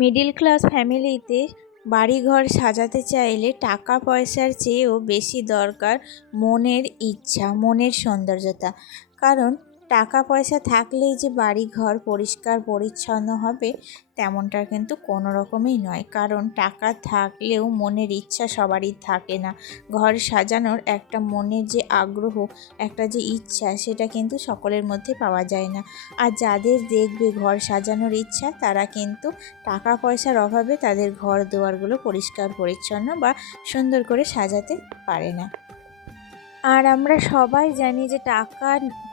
Middle class ফ্যামিলিতে বাড়িঘর সাজাতে চাইলে টাকা পয়সার চেয়েও বেশি দরকার মনের ইচ্ছা, মনের সৌন্দর্যতা। কারণ টাকা পয়সা থাকলেই যে বাড়িঘর পরিষ্কার পরিচ্ছন্ন হবে তেমনটা কিন্তু কোনো রকমই নয়। কারণ টাকা থাকলেও মনের ইচ্ছা সবারই থাকে না। ঘর সাজানোর একটা মনের যে আগ্রহ, একটা যে ইচ্ছা, সেটা কিন্তু সকলের মধ্যে পাওয়া যায় না। আর যাদের দেখবে ঘর সাজানোর ইচ্ছা, তারা কিন্তু টাকা পয়সার অভাবে তাদের ঘর দুয়ারগুলো পরিষ্কার পরিচ্ছন্ন বা সুন্দর করে সাজাতে পারে না। আর আমরা সবাই জানি যে টাকা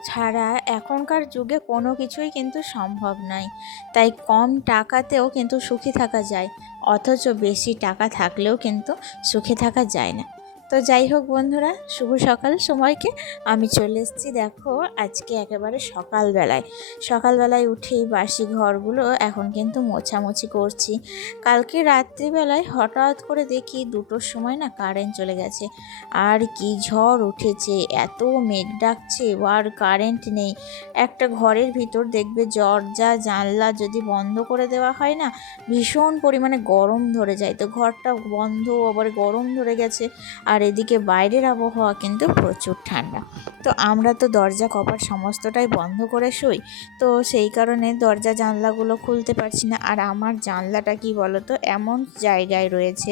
ছাড়া এখনকার যুগে কোনো কিছুই কিন্তু সম্ভব নয়। তাই কম টাকাতেও কিন্তু সুখী থাকা যায়, অথচ বেশি টাকা থাকলেও কিন্তু সুখে থাকা যায় না। তো যাই হোক বন্ধুরা, শুভ সকাল সময়কে আমি চলে এসেছি। দেখো আজকে একেবারে সকালবেলায় উঠেই বাসি ঘরগুলো এখন কিন্তু মোছামুছি করছি। কালকে রাত্রিবেলায় হঠাৎ করে দেখি 2টোর সময় না কারেন্ট চলে গেছে। আর কি ঝড় উঠেছে, এত মেঘ ডাকছে আর কারেন্ট নেই। একটা ঘরের ভিতর দেখবে দরজা জানলা যদি বন্ধ করে দেওয়া হয় না, ভীষণ পরিমাণে গরম ধরে যায়। তো ঘরটা বন্ধ, আবার গরম ধরে গেছে। আর এদিকে বাইরের আবহাওয়া কিন্তু প্রচুর ঠান্ডা। তো আমরা তো দরজা কপাট সমস্তটাই বন্ধ করে শুই। তো সেই কারণে দরজা জানলাগুলো খুলতে পারছি না। আর আমার জানলাটা কি বলতো, এমন জায়গায় রয়েছে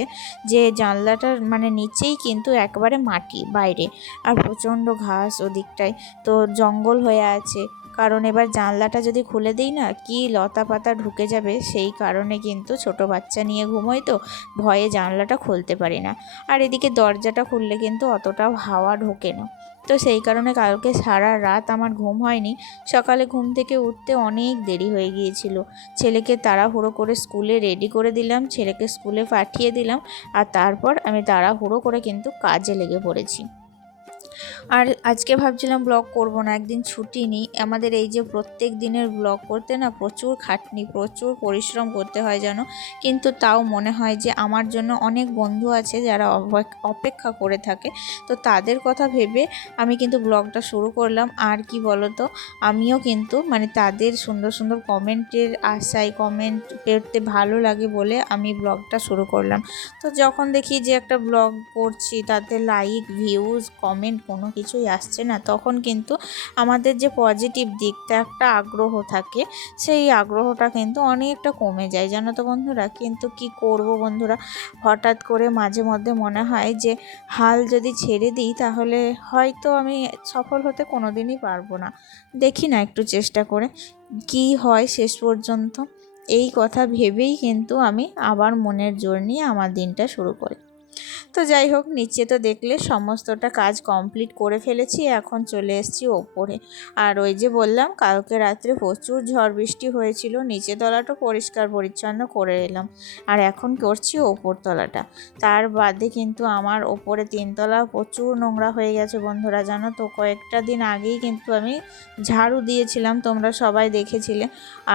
যে জানলাটার মানে নিচেই কিন্তু একবারে মাটি বাইরে, আর প্রচণ্ড ঘাস ওদিকটায়, তো জঙ্গল হয়ে আছে। কারণ এবার জানলাটা যদি খুলে দিই না, কি লতা পাতা ঢুকে যাবে, সেই কারণে কিন্তু ছোট বাচ্চা নিয়ে ঘুমোই, তো ভয়ে জানলাটা খুলতে পারি না। আর এদিকে দরজাটা খুললে কিন্তু অতটাও হাওয়া ঢোকে না। তো সেই কারণে কালকে সারা রাত আমার ঘুম হয়নি। সকালে ঘুম থেকে উঠতে অনেক দেরি হয়ে গিয়েছিল। ছেলেকে তাড়াহুড়ো করে স্কুলে রেডি করে দিলাম, ছেলেকে স্কুলে পাঠিয়ে দিলাম। আর তারপর আমি তাড়াহুড়ো করে কিন্তু কাজে লেগে পড়েছি। আর আজকে ভাবছিলাম ব্লগ করব না, একদিন ছুটি নিই। আমাদের এই যে প্রত্যেক দিনের ব্লগ করতে না প্রচুর খাটনি, প্রচুর পরিশ্রম করতে হয় জানো। কিন্তু তাও মনে হয় যে আমার জন্য অনেক বন্ধু আছে যারা অপেক্ষা করে থাকে। তো তাদের কথা ভেবে আমি কিন্তু ব্লগটা শুরু করলাম। আর কি বলতো, আমিও কিন্তু মানে তাদের সুন্দর সুন্দর কমেন্টের আশায়, কমেন্ট পেতে ভালো লাগে বলে আমি ব্লগটা শুরু করলাম। তো যখন দেখি যে একটা ব্লগ করছি তাতে লাইক, ভিউজ, কমেন্ট কোনো কিছুই আসছে না, তখন কিন্তু আমাদের যে পজিটিভ দিকটা, একটা আগ্রহ থাকে, সেই আগ্রহটা কিন্তু অনেকটা কমে যায় জানো তো বন্ধুরা। কিন্তু কি করব বন্ধুরা, হঠাৎ করে মাঝে মধ্যে মনে হয় যে হাল যদি ছেড়ে দিই তাহলে হয়তো আমি সফল হতে কোনো দিনই পারবো না। দেখি না একটু চেষ্টা করে কি হয় শেষ পর্যন্ত। এই কথা ভেবেই কিন্তু আমি আবার মনের জোর নিয়ে আমার দিনটা শুরু করি। তো যাই হোক, নিচে তো দেখলে সমস্তটা কাজ কমপ্লিট করে ফেলেছি, এখন চলে এসেছি ওপরে। আর ওই যে বললাম কালকে রাত্রে প্রচুর ঝড় বৃষ্টি হয়েছিল, নিচে তলাটা পরিষ্কার পরিচ্ছন্ন করে এলাম। আর এখন করছি ওপর তলাটা। তার বাদে কিন্তু আমার ওপরে 3তলা প্রচুর নোংরা হয়ে গেছে বন্ধুরা জানো তো। কয়েকটা দিন আগেই কিন্তু আমি ঝাড়ু দিয়েছিলাম, তোমরা সবাই দেখেছিলে।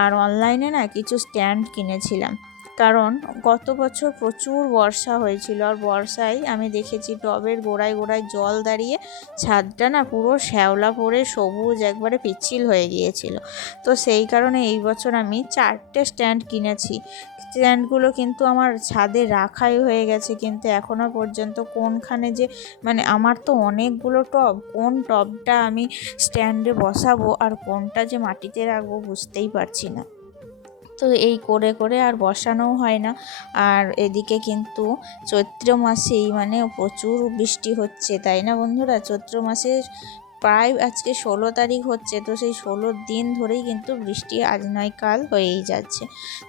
আর অনলাইনে না কিছু স্ট্যান্ড কিনেছিলাম, কারণ গত বছর প্রচুর বর্ষা হয়েছিল। আর বর্ষায় আমি দেখেছি টবের গোড়ায় গোড়ায় জল দাঁড়িয়ে ছাদটা না পুরো শ্যাওলা পড়ে সবুজ একবারে পিচ্ছিল হয়ে গিয়েছিল। তো সেই কারণে এই বছর আমি 4টে স্ট্যান্ড কিনেছি। স্ট্যান্ডগুলো কিন্তু আমার ছাদে রাখাই হয়ে গেছে, কিন্তু এখনও পর্যন্ত কোনখানে যে মানে আমার তো অনেকগুলো টব, কোন টবটা আমি স্ট্যান্ডে বসাবো আর কোনটা যে মাটিতে রাখবো বুঝতেই পারছি না। তো এই করে করে আর বসানোও হয় না। আর এদিকে কিন্তু চৈত্র মাসেই মানে প্রচুর বৃষ্টি হচ্ছে, তাই না বন্ধুরা। চৈত্র মাসে প্রায় আজকে 16 তারিখ হচ্ছে, তো সেই 16 দিন ধরেই কিন্তু বৃষ্টি আজ নয় কাল হয়েই যাচ্ছে।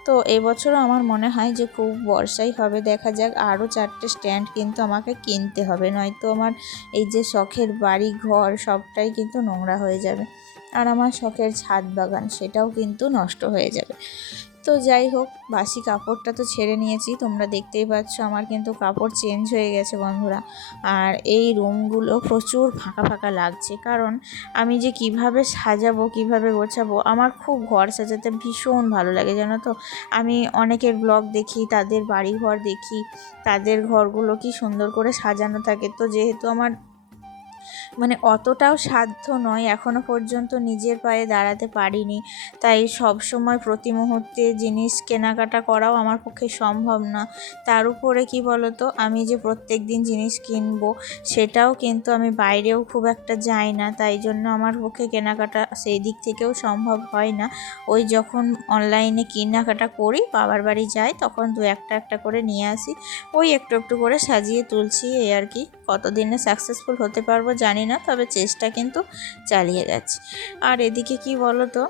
তো এবছরও আমার মনে হয় যে খুব বর্ষাই হবে, দেখা যাক। আরও 4টে স্ট্যান্ড কিন্তু আমাকে কিনতে হবে, নয়তো আমার এই যে শখের বাড়ি ঘর সবটাই কিন্তু নোংরা হয়ে যাবে। আর আমার শখের ছাদ বাগান সেটাও কিন্তু নষ্ট হয়ে যাবে। তো যাই হোক, বাসি কাপড়টা তো ছেড়ে নিয়েছি, তোমরা দেখতেই পাচ্ছ আমার কিন্তু কাপড় চেঞ্জ হয়ে গেছে বন্ধুরা। আর এই রুমগুলো প্রচুর ফাঁকা ফাঁকা লাগছে, কারণ আমি যে কিভাবে সাজাবো, কিভাবে গোছাবো, আমার খুব ঘর সাজাতে ভীষণ ভালো লাগে জানো তো। আমি অনেকের ব্লগ দেখি, তাদের বাড়ি ঘর দেখি, তাদের ঘরগুলো কি সুন্দর করে সাজানো থাকে। তো যেহেতু আমার মানে অতটাও সাধ্য নয়, এখনও পর্যন্ত নিজের পায়ে দাঁড়াতে পারিনি। তাই সব সময় প্রতি মুহূর্তে জিনিস কেনাকাটা করাও আমার পক্ষে সম্ভব না। তার উপরে কি বলতো, আমি যে প্রত্যেক দিন জিনিস কিনবো সেটাও কিন্তু আমি বাইরেও খুব একটা যাই না, তাই জন্য আমার পক্ষে কেনাকাটা সেই দিক থেকেও সম্ভব হয় না। ওই যখন অনলাইনে কেনাকাটা করি, বাবার বাড়ি যাই, তখন দু একটা করে নিয়ে আসি, ওই একটু একটু করে সাজিয়ে তুলছি, এই আর কি। কতদিনে সাকসেসফুল হতে পারবো জানি না, তবে চেষ্টা কিন্তু চালিয়ে যাচ্ছি। আর এদিকে কি বলো তো,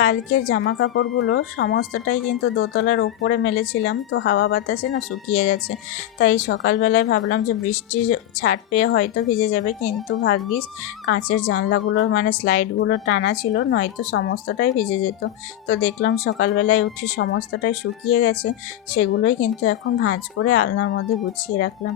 কালকের জামা কাপড়গুলো সমস্তটাই কিন্তু দোতলার ওপরে মেলেছিলাম, তো হাওয়া বাতাসে না শুকিয়ে গেছে। তাই সকালবেলায় ভাবলাম যে বৃষ্টি ছাড় পেয়ে হয়তো ভিজে যাবে, কিন্তু ভাগ্যিস কাঁচের জানলাগুলো মানে স্লাইডগুলো টানা ছিল, নয়তো সমস্তটাই ভিজে যেত। তো দেখলাম সকালবেলায় উঠে সমস্তটাই শুকিয়ে গেছে, সেগুলোই কিন্তু এখন ভাঁজ করে আলনার মধ্যে গুছিয়ে রাখলাম।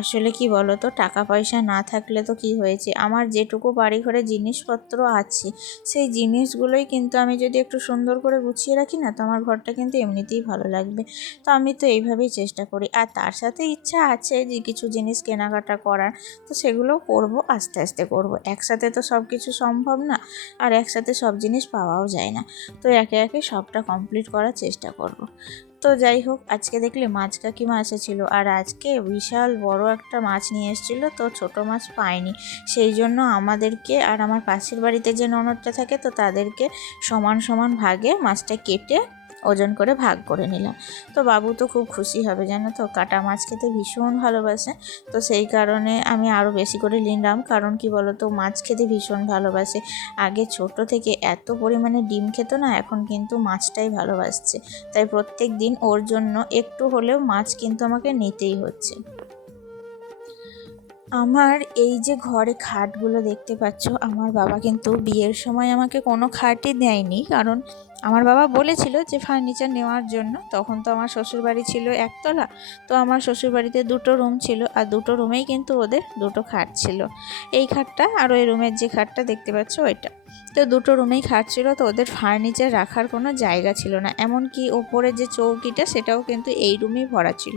আসলে কি বলো তো, টাকা পয়সা না থাকলে তো কি হয়েছে, আমার যেটুকু বাড়ি ঘরে জিনিসপত্র আছে সেই জিনিসগুলোই কিন্তু আমি যদি একটু সুন্দর করে গুছিয়ে রাখি না, তো আমার ঘরটা কিন্তু এমনিতেই ভালো লাগবে। তো আমি তো এইভাবেই চেষ্টা করি। আর তার সাথে ইচ্ছা আছে যে কিছু জিনিস কেনাকাটা করার, তো সেগুলোও করব, আস্তে আস্তে করব। একসাথে তো সব কিছু সম্ভব না, আর একসাথে সব জিনিস পাওয়াও যায় না। তো একে একে সবটা কমপ্লিট করার চেষ্টা করব। তো যাই হোক, আজকে দেখলে মাছ কাকিমা এসেছিলো, আর আজকে বিশাল বড় একটা মাছ নিয়ে এসেছিলো, তো ছোট মাছ পাইনি। সেই জন্য আমাদেরকে আর আমার পাশের বাড়িতে যে ননদটা থাকে, তো তাদেরকে সমান সমান ভাগে মাছটা কেটে ওজন করে ভাগ করে নিলাম। তো বাবু তো খুব খুশি হবে, জানো তো, কাটা মাছ খেতে ভীষণ ভালোবাসে। তো সেই কারণে আমি আরও বেশি করে নিলাম, কারণ কি বলতো, মাছ খেতে ভীষণ ভালোবাসে। আগে ছোট থেকে এত পরিমাণে ডিম খেত না, এখন কিন্তু মাছটাই ভালোবাসছে। তাই প্রত্যেক দিন ওর জন্য একটু হলেও মাছ কিন্তু আমাকে নিতেই হচ্ছে। আমার এই যে ঘরে খাটগুলো দেখতে পাচ্ছ, আমার বাবা কিন্তু বিয়ের সময় আমাকে কোনো খাটই দেয়নি, কারণ আমার বাবা বলেছিল যে ফার্নিচার নেওয়ার জন্য। তখন তো আমার শ্বশুরবাড়ি ছিল একতলা, তো আমার শ্বশুরবাড়িতে দুটো রুম ছিল, আর দুটো রুমেই কিন্তু ওদের দুটো খাট ছিল। এই খাটটা আর ওই রুমের যে খাটটা দেখতে পাচ্ছ ওইটা, তো দুটো রুমেই খাট ছিল, তো ওদের ফার্নিচার রাখার কোনো জায়গা ছিল না। এমনকি ওপরে যে চৌকিটা সেটাও কিন্তু এই রুমেই ভরা ছিল।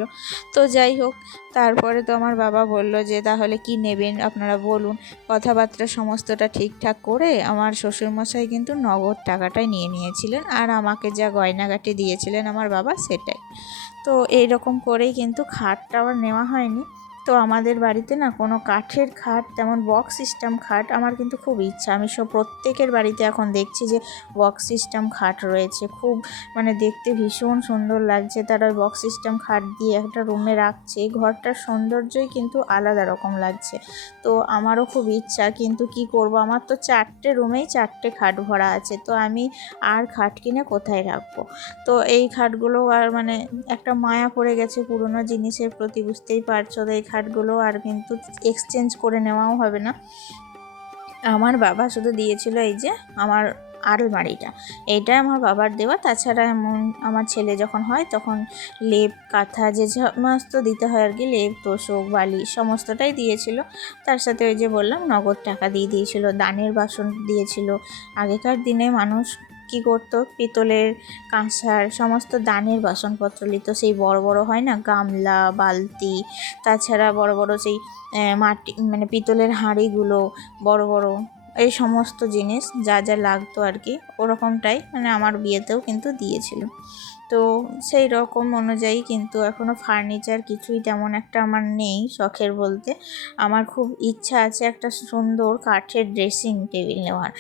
তো যাই হোক, তারপরে তো আমার বাবা বলল যে তাহলে কি নেবেন আপনারা বলুন। কথাবার্তা সমস্তটা ঠিকঠাক করে আমার শ্বশুরমশাই কিন্তু নগদ টাকাটাই নিয়ে নিয়েছিলেন, আর আমাকে যা গয়নাগাটি দিয়েছিলেন আমার বাবা সেটাই। তো এইরকম করেই কিন্তু খাটটা আবার নেওয়া হয়নি। তো আমাদের বাড়িতে না কোনো কাঠের খাট, তেমন বক্স সিস্টেম খাট আমার কিন্তু খুব ইচ্ছা। আমি প্রত্যেকের বাড়িতে এখন দেখছি যে বক্স সিস্টেম খাট রয়েছে, খুব মানে দেখতে ভীষণ সুন্দর লাগছে। তারা ওই বক্স সিস্টেম খাট দিয়ে একটা রুমে রাখছে, ঘরটার সৌন্দর্যই কিন্তু আলাদা রকম লাগছে। তো আমারও খুব ইচ্ছা, কিন্তু কি করব, আমার তো 4টে রুমেই 4টে খাট ভরা আছে, তো আমি আর খাট কিনে কোথায় রাখবো। তো এই খাটগুলো আর মানে একটা মায়া পড়ে গেছে পুরনো জিনিসের প্রতি, বুঝতেই পারছো। তো এই খাটগুলো আর কিন্তু এক্সচেঞ্জ করে নেওয়াও হবে না। আমার বাবা শুধু দিয়েছিল এই যে আমার আলমারিটা, এইটা আমার বাবার দেওয়া। তাছাড়া এমন আমার ছেলে যখন হয় তখন লেপ কাঁথা যে সমস্ত দিতে হয় আর কি, লেপ তোষক বালি সমস্তটাই দিয়েছিল। তার সাথে ওই যে বললাম নগদ টাকা দিয়ে দিয়েছিল, দানের বাসন দিয়েছিল। আগেকার দিনে মানুষ কি করতো, পিতলের কাঁসার সমস্ত দানের বাসনপত্র নিত, সেই বড় বড় হয় না গামলা বালতি, তাছাড়া বড় বড় সেই মাটি মানে পিতলের হাঁড়িগুলো, বড় বড় এই সমস্ত জিনিস যা যা লাগতো আর কি, ওরকমটাই মানে আমার বিয়েতেও কিন্তু দিয়েছিল। তো সেই রকম অনুযায়ী কিন্তু এখনও ফার্নিচার কিছুই তেমন একটা আমার নেই শখের বলতে। আমার খুব ইচ্ছা আছে একটা সুন্দর কাঠের ড্রেসিং টেবিল নেওয়ার।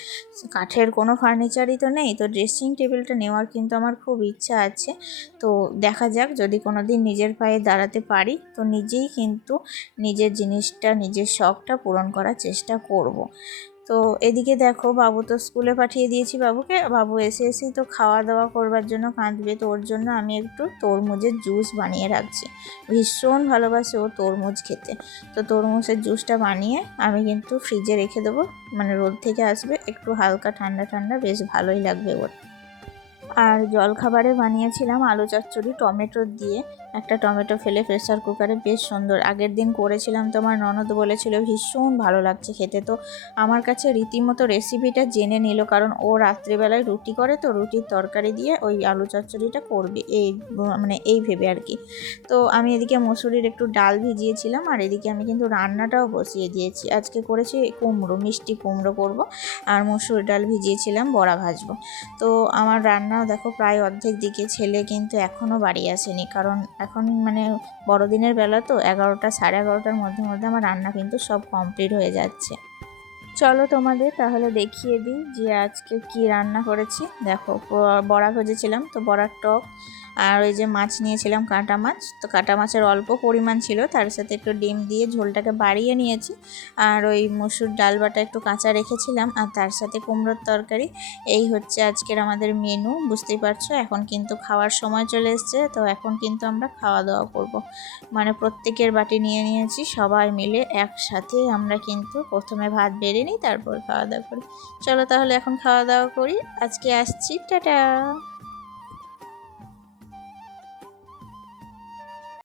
কাঠের কোনো ফার্নিচারই তো নেই, তো ড্রেসিং টেবিলটা নেওয়ার কিন্তু আমার খুব ইচ্ছা আছে। তো দেখা যাক, যদি কোনো দিন নিজের পায়ে দাঁড়াতে পারি তো নিজেই কিন্তু নিজের জিনিসটা, নিজের শখটা পূরণ করার চেষ্টা করব। তো এদিকে দেখো, বাবু তো স্কুলে পাঠিয়ে দিয়েছি বাবুকে, বাবু এসেই তো খাওয়া দাওয়া করবার জন্য কাঁদবে। তো ওর জন্য আমি একটু তরমুজের জুস বানিয়ে রাখছি, ভীষণ ভালোবাসে ও তরমুজ খেতে। তো তরমুজের জুসটা বানিয়ে আমি কিন্তু ফ্রিজে রেখে দেবো, মানে রোদ থেকে আসবে একটু হালকা ঠান্ডা ঠান্ডা, বেশ ভালোই লাগবে ওর। আর জলখাবারে বানিয়েছিলাম আলু চচ্চড়ি টমেটো দিয়ে, একটা টমেটো ফেলে প্রেসার কুকারে, বেশ সুন্দর। আগের দিন করেছিলাম, তোমার ননদ বলেছিল ভীষণ ভালো লাগছে খেতে। তো আমার কাছে রীতিমতো রেসিপিটা জেনে নিল, কারণ ও রাত্রিবেলায় রুটি করে, তো রুটির তরকারি দিয়ে ওই আলু চচ্চড়িটা করবে, এই মানে এই ভেবে আর কি। তো আমি এদিকে মসুরির একটু ডাল ভিজিয়েছিলাম, আর এদিকে আমি কিন্তু রান্নাটাও বসিয়ে দিয়েছি। আজকে করেছি কুমড়ো, মিষ্টি কুমড়ো করব, আর মসুর ডাল ভিজিয়েছিলাম, বড়া ভাজবো। তো আমার রান্নাও দেখো প্রায় অর্ধেক দিকে। ছেলে কিন্তু এখনও বাড়ি আসেনি, কারণ এখন মানে বড়দিনের বেলা তো 11টা 11:30টার মধ্যে মধ্যে আমার রান্না কিন্তু সব কমপ্লিট হয়ে যাচ্ছে। চলো তোমাদের তাহলে দেখিয়ে দিই যে আজকে কি রান্না করেছি। দেখো, বড়া ভেজেছিলাম, তো বড়ার টক, আর ওই যে মাছ নিয়েছিলাম কাঁটা মাছ, তো কাঁটা মাছের অল্প পরিমাণ ছিল, তার সাথে একটু ডিম দিয়ে ঝোলটাকে বাড়িয়ে নিয়েছি। আর ওই মসুর ডাল বাটা একটু কাঁচা রেখেছিলাম, আর তার সাথে কুমড়োর তরকারি। এই হচ্ছে আজকের আমাদের মেনু, বুঝতেই পারছো। এখন কিন্তু খাওয়ার সময় চলে এসছে, তো এখন কিন্তু আমরা খাওয়া দাওয়া করব। মানে প্রত্যেকের বাটি নিয়ে নিয়েছি, সবাই মিলে একসাথে আমরা কিন্তু প্রথমে ভাত বেড়ে নিই, তারপর খাওয়া দাওয়া করি। চলো তাহলে এখন খাওয়া দাওয়া করি, আজকে আসছি, টাটা।